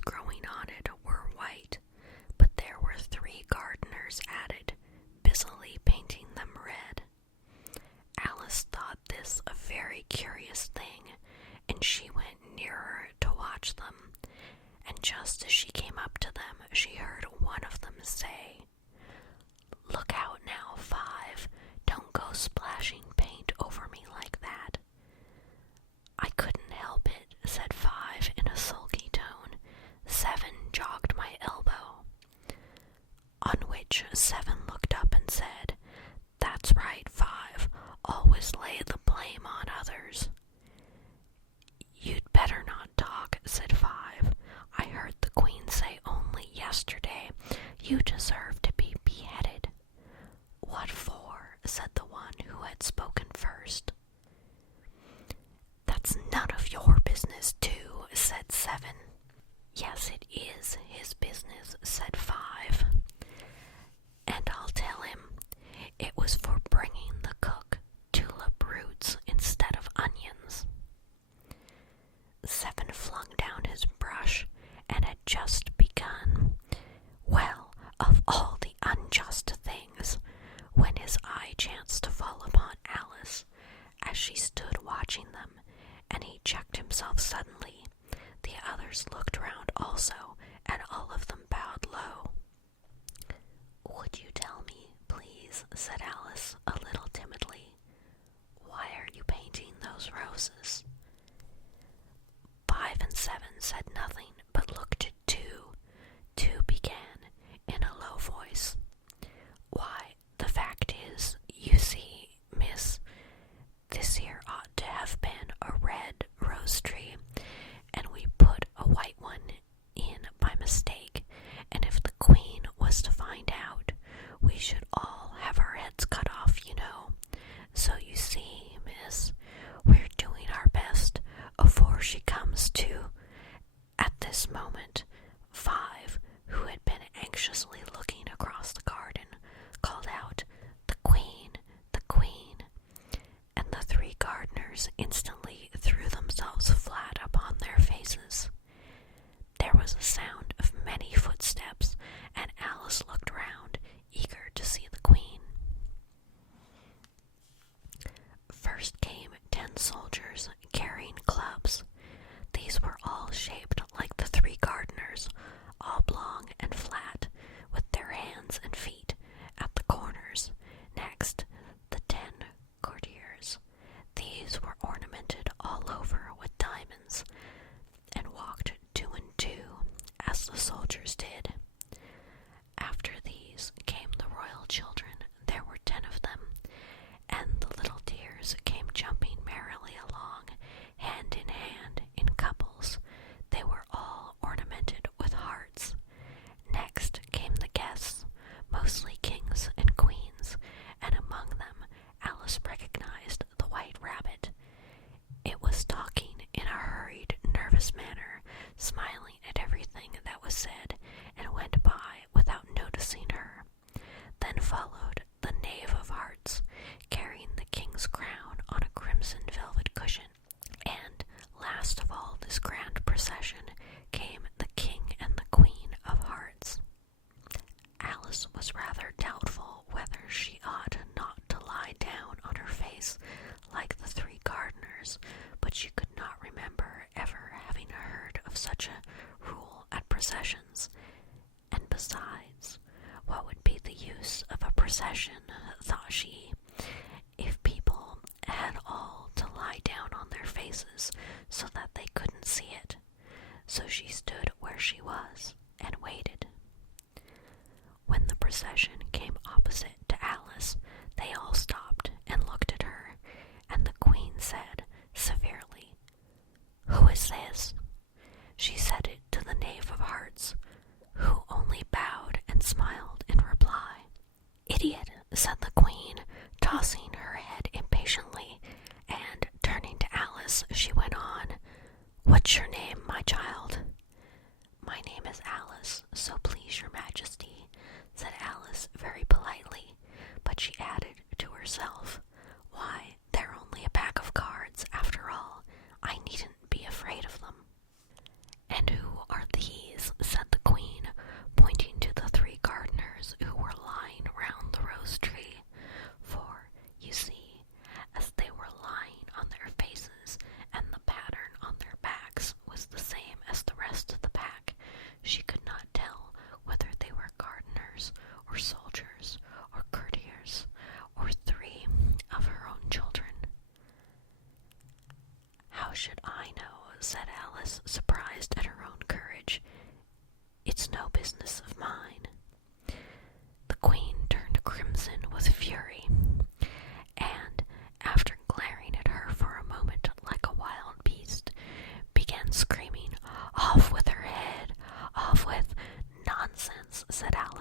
roses growing on it were white, but there were 3 gardeners at it, busily painting them red. Alice thought this a very curious thing, and she went nearer to watch them, and just as she came up to them, she heard one of them say, "Look out now, 5. Don't go splashing paint over me like that." "I couldn't help it," said 5 in a sulky tone. 7 jogged my elbow. On which 7 looked up and said, "That's right, 5. Always lay the blame on others." "You'd better not talk," said 5. "I heard the Queen say only yesterday you deserve to be beheaded." "What for?" said the one who had spoken first. "That's none of your business, too," said 7. "Yes, it is his business," said 5. "And I'll tell him. It was for bringing the cook tulip roots instead of onions." 7 flung down his brush and had just begun, "Well, of all the unjust things," when his eye chanced to fall upon Alice as she stood watching them, and he checked himself suddenly. The others looked round also, and all of them bowed low. "Would you tell me, please," said Alice, a little timidly, "why are you painting those roses?" 5 and 7 said nothing, but looked at 2. 2 began, in a low voice, "Why, the fact is, you see, miss, this here ought to have been a red rose tree, and we put a white one in by mistake, and if the Queen was to find out, we should all have our heads cut off, you know. So you see, miss, we're doing our best afore she comes to." At this moment, 5, who had been anxiously looking across the garden, called out, "The Queen, the Queen," and the 3 gardeners instantly threw themselves flat upon their faces. There was a sound of many footsteps, and Alice looked round, eager to see the Queen. First came 10 soldiers carrying clubs. These were all shaped like the 3 gardeners, oblong and flat, with their hands and feet at the corners. Next, the 10 courtiers. These were ornamented all over with diamonds, and walked 2 and 2, as the soldiers did. After these came the royal children. There were 10 of them, and the little dears came jumping merrily along, hand in hand, in couples. They were all ornamented with hearts. Next came the guests, mostly kings and queens, and among them Alice recognized the white rabbit. It was talking in a hurried, nervous manner, smiling at everything that was said, and went by without noticing her. Then followed the knave of hearts, carrying the king's crown on a crimson velvet cushion, and last of all this grand procession came the king and the queen of hearts. Alice was rather doubtful whether she ought not to lie down on her face like the 3 gardeners, but she could not remember ever having heard of such a rule at processions. And besides, what would be the use of a procession, thought she, if people had all to lie down on their faces so that they couldn't see it? So she stood where she was and waited. When the procession came opposite to Alice, they all stopped and looked at her, and the Queen said severely, "Who is this?" She said it to the knave of hearts, who only bowed and smiled in reply. "Idiot," said the Queen, tossing her head impatiently, and turning to Alice, she went on, "What's your name, my child?" "My name is Alice, so please your Majesty," said Alice very politely, but she added to herself, "Why, they're only a pack of cards, after all. I needn't be afraid of them." "And who are these?"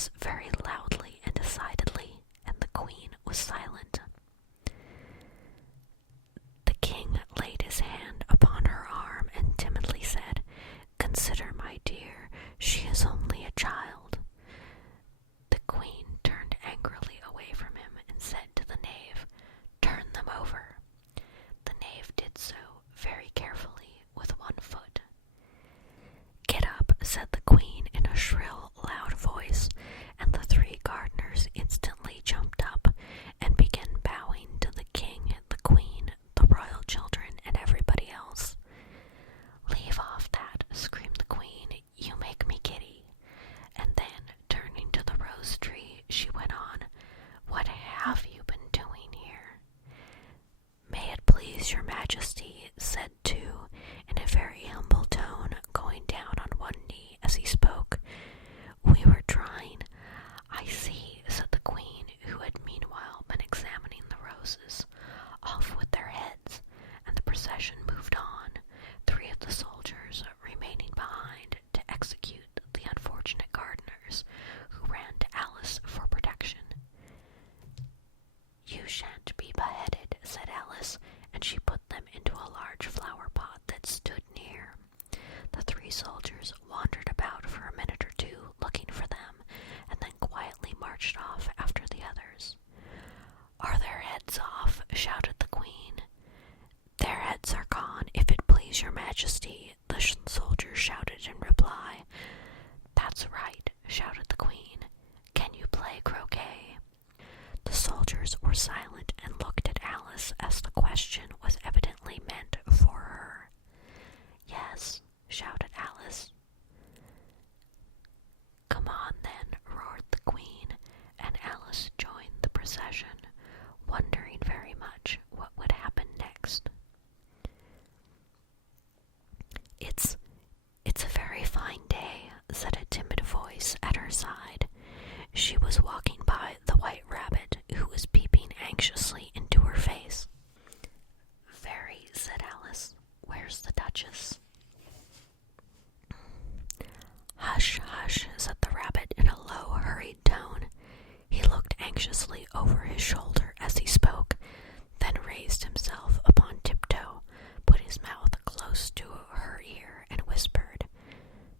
Alice very loudly and decidedly, and the queen was silent. The king laid his hand upon her arm and timidly said, "Consider, my dear, she is only a child." The queen turned angrily away from him and said to the knave, "Turn them over." The knave did so very carefully with one foot. "Get up," said the queen in a shrill, loud voice, and the three gardeners instantly jumped up and began bowing to the king, the queen, the royal children, and everybody else. "Leave off that," screamed the queen. "You make me giddy." And then, turning to the rose tree, she went on, "What have you been doing here?" "May it please your majesty," said two, in a very humble tone, going down on one knee as he spoke. "We were trying—" "I see," said the queen, who had meanwhile been examining the roses. "Off with their heads," and the procession moved on, three of the soldiers remaining behind to execute the unfortunate gardeners, who ran to Alice for protection. "You shan't be beheaded," said Alice, and she put them into a large flower pot that stood near. The three soldiers wandered about for a minute or two looking for them, and then quietly marched off after the others. "Are their heads off?" shouted the queen. "Their heads are gone, if it please your majesty," the soldiers shouted in reply. "That's right," shouted the queen. "Can you play croquet?" The soldiers were silent and looked at Alice as the question was evidently meant for her. "Yes," shouted Alice. "Come on then," roared the queen, and Alice joined the procession, wondering very much what would happen next. It's a very fine day," said a timid voice at her side. She was walking by the white rabbit, who was peeping anxiously into her face. "Very," said Alice. "Where's the Duchess?" "Hush, hush," said the rabbit in a low, hurried tone. He looked anxiously over his shoulder as he spoke, then raised himself upon tiptoe, put his mouth close to her ear, and whispered,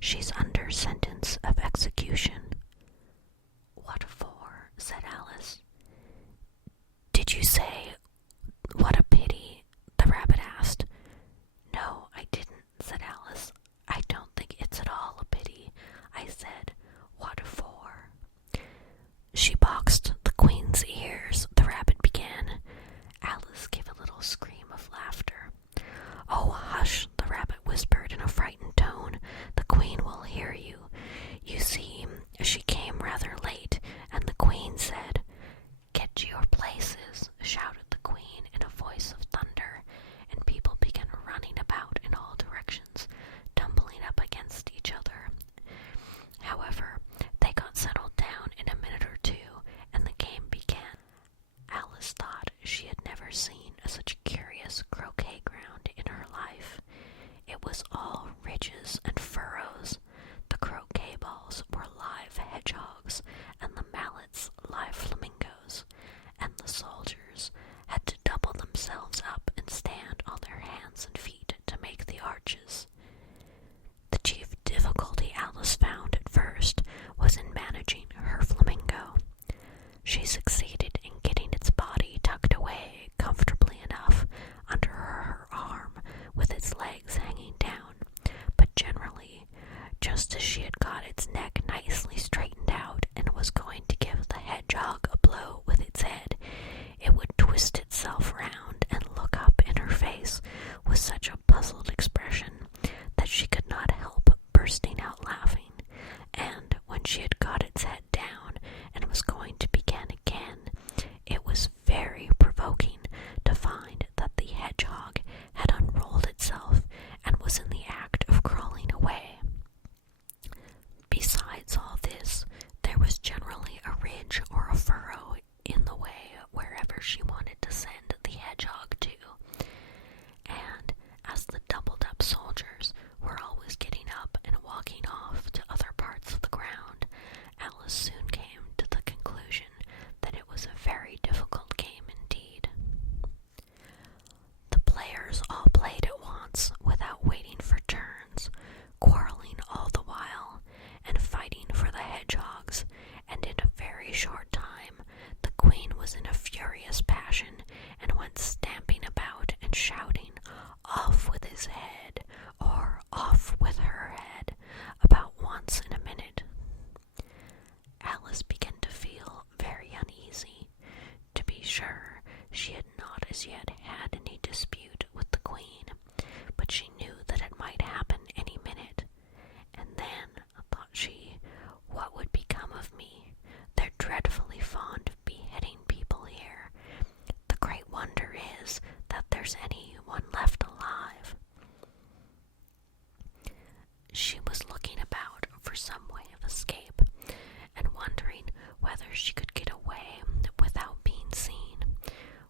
"She's under sentence of execution." "What for?" said Alice. "Did you say, 'What a pity'?" the rabbit asked. "No, I didn't," said Alice. "I don't think it's at all a pity. I said, 'What for?'" "She boxed the queen's ears," the rabbit began. Alice gave a little scream of laughter. "Oh, hush," the rabbit whispered in a frightened tone. "The queen will hear you. You see, she came rather late, and the queen said—" "Get to your places," shouted the queen in a voice of thunder, and people began running about in all directions, tumbling up against each other. However, they got settled down in a minute or two, and the game began. Alice thought she had never seen such a curious croquet-ground in her life. It was all ridges and furrows. The croquet balls were live hedgehogs, and the mallets live flamingos, and the soldiers had to double themselves up and stand on their hands and feet to make the arches. The chief difficulty Alice found at first was in managing her flamingo. She succeeded in getting its body tucked away comfortably enough under her arm with its legs hanging down, but generally, just as she had got its neck nicely straightened out and was going to give the hedgehog a blow with its head, it would twist itself round and look up in her face with such a puzzled expression that she could not help bursting out laughing, and when she had got its head down and was going to begin again, it was very provoking to find that the hedgehog had unrolled itself and was in the act of crawling away. Besides all this, there was generally a ridge or a furrow in the way wherever she wanted to send the hedgehog to, and as the doubled-up soldiers were always getting up and walking off to other parts of the ground, Alice soon some way of escape, and wondering whether she could get away without being seen,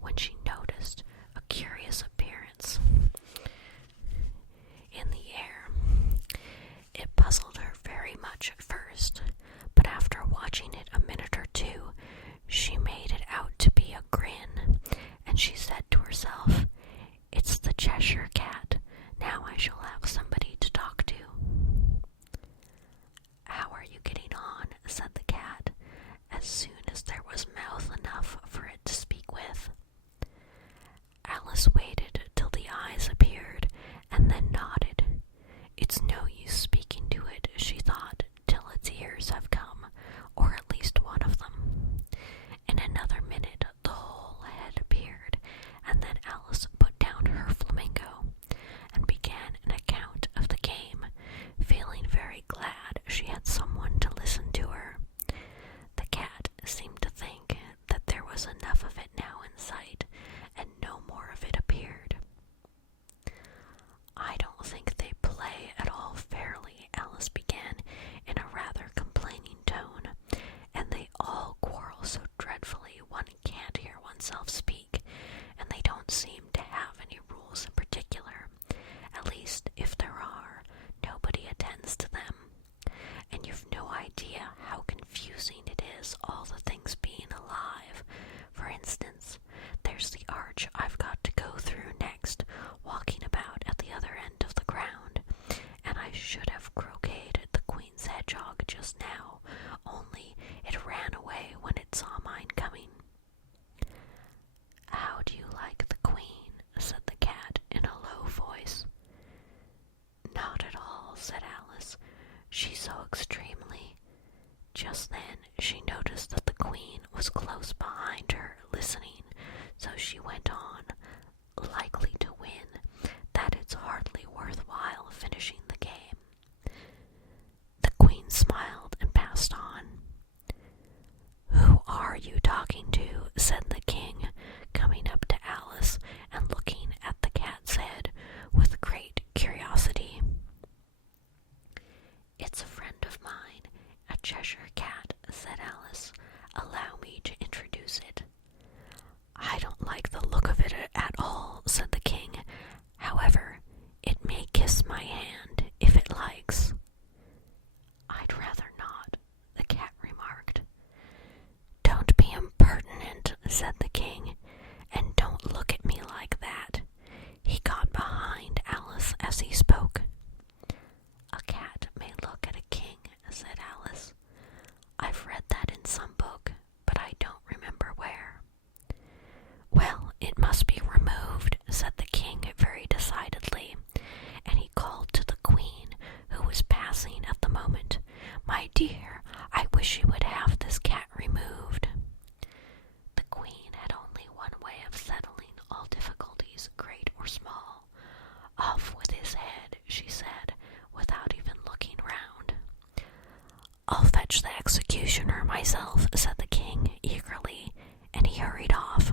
when she noticed a curious appearance in the air. It puzzled her very much at first, but after watching it a minute or two, she made it out to be a grin, and she said to herself, "It's the Cheshire Cat. Now I shall have somebody to talk to." "How are you getting on?" said the cat, as soon as there was mouth enough for it to speak with. Alice waited till the eyes appeared, and then nodded. "It's no use speaking to it," she thought, "till its ears have come, or at least one of them." In another minute the whole head appeared, and then Alice put down her flamingo and began an account of the game, feeling very glad she had someone to listen to her. The cat seemed to think that there was enough of it now in sight, and no more of it appeared. "I don't think they play at all fairly," Alice began in a rather complaining tone, "and they all quarrel so dreadfully one can't hear oneself speak, and they don't seem to have any rules in particular. At least, if there are, nobody attends to them. And you've no idea how confusing it is, all the things being alive. For instance, there's the arch I've got to go through next, walking about at the other end of the ground, and I should have croqueted the Queen's hedgehog just now, only it ran away when it saw mine coming." "How do you like the Queen?" said the cat in a low voice. "Not at all," said Alice. "She's so extremely—" Just then she noticed that the Queen was close behind her, listening, so she went on, "Likely to win, that it's hardly worthwhile finishing the game." The Queen smiled and passed on. "Who are you talking to?" said the King, coming up to Alice and looking at the cat's head with great curiosity. "It's a friend of mine, a Cheshire Cat," said Alice. "Allow me to introduce it." "I don't like the look of it at all," said the King. "However, it may kiss my hand if it likes." "I'd rather not," the cat remarked. "Don't be impertinent," said the King, "and don't look at me like that." He got behind Alice as he spoke. "A cat may look at a king," said Alice. "I've read that in some book, but I don't remember where." "Well, it must be removed," said the King very decidedly, and he called to the Queen, who was passing at the moment, "My dear, I wish you would have this cat removed." The Queen had only one way of settling all difficulties, great or small. "Off with his head," she said, without even looking round. "I'll fetch the executioner myself," said the King eagerly, and he hurried off.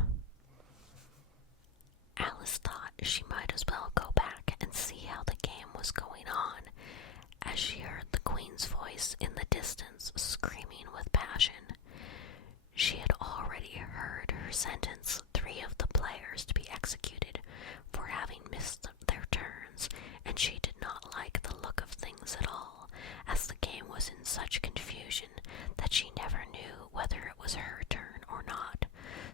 Alice thought she might as well go back and see how the game was going on, as she heard the Queen's voice in the distance screaming with passion. She had already heard her sentence 3 of the players to be executed for having missed their turns, and she did not like the look of things at all, as the game was in such confusion that she never knew whether it was her turn or not,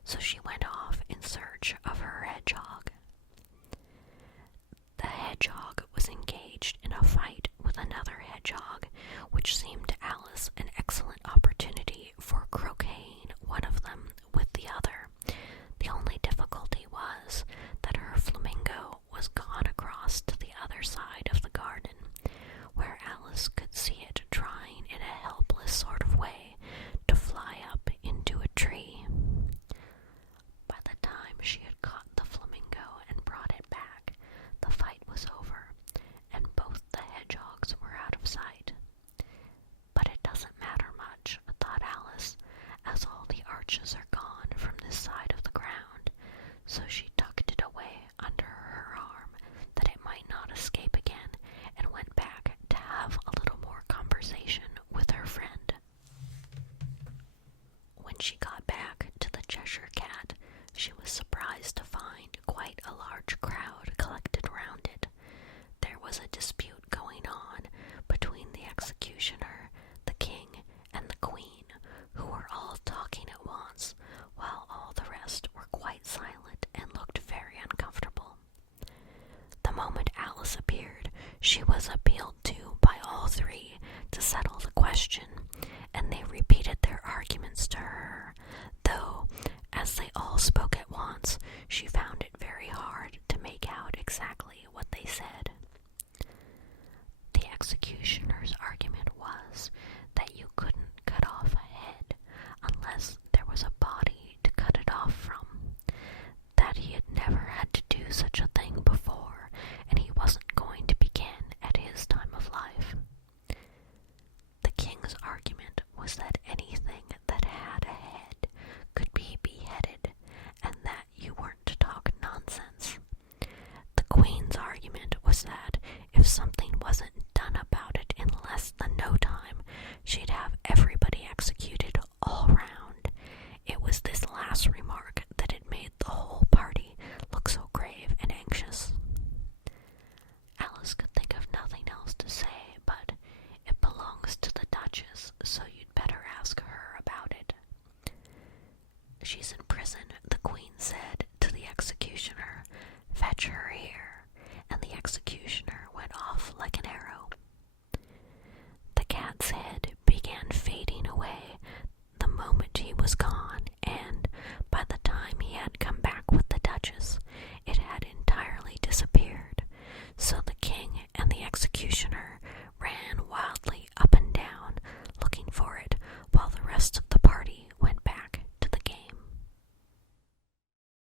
so she went off in search of her hedgehog. The hedgehog was engaged in a fight with another hedgehog, which seemed to Alice an excellent opportunity for croqueting one of them with the other. The only difficulty was that her flamingo was gone across to the other side of the garden, where Alice could see it trying in a helpless sort of way to fly up into a tree. By the time she had caught the flamingo and brought it back, the fight was over, and both the hedgehogs were out of sight. was that any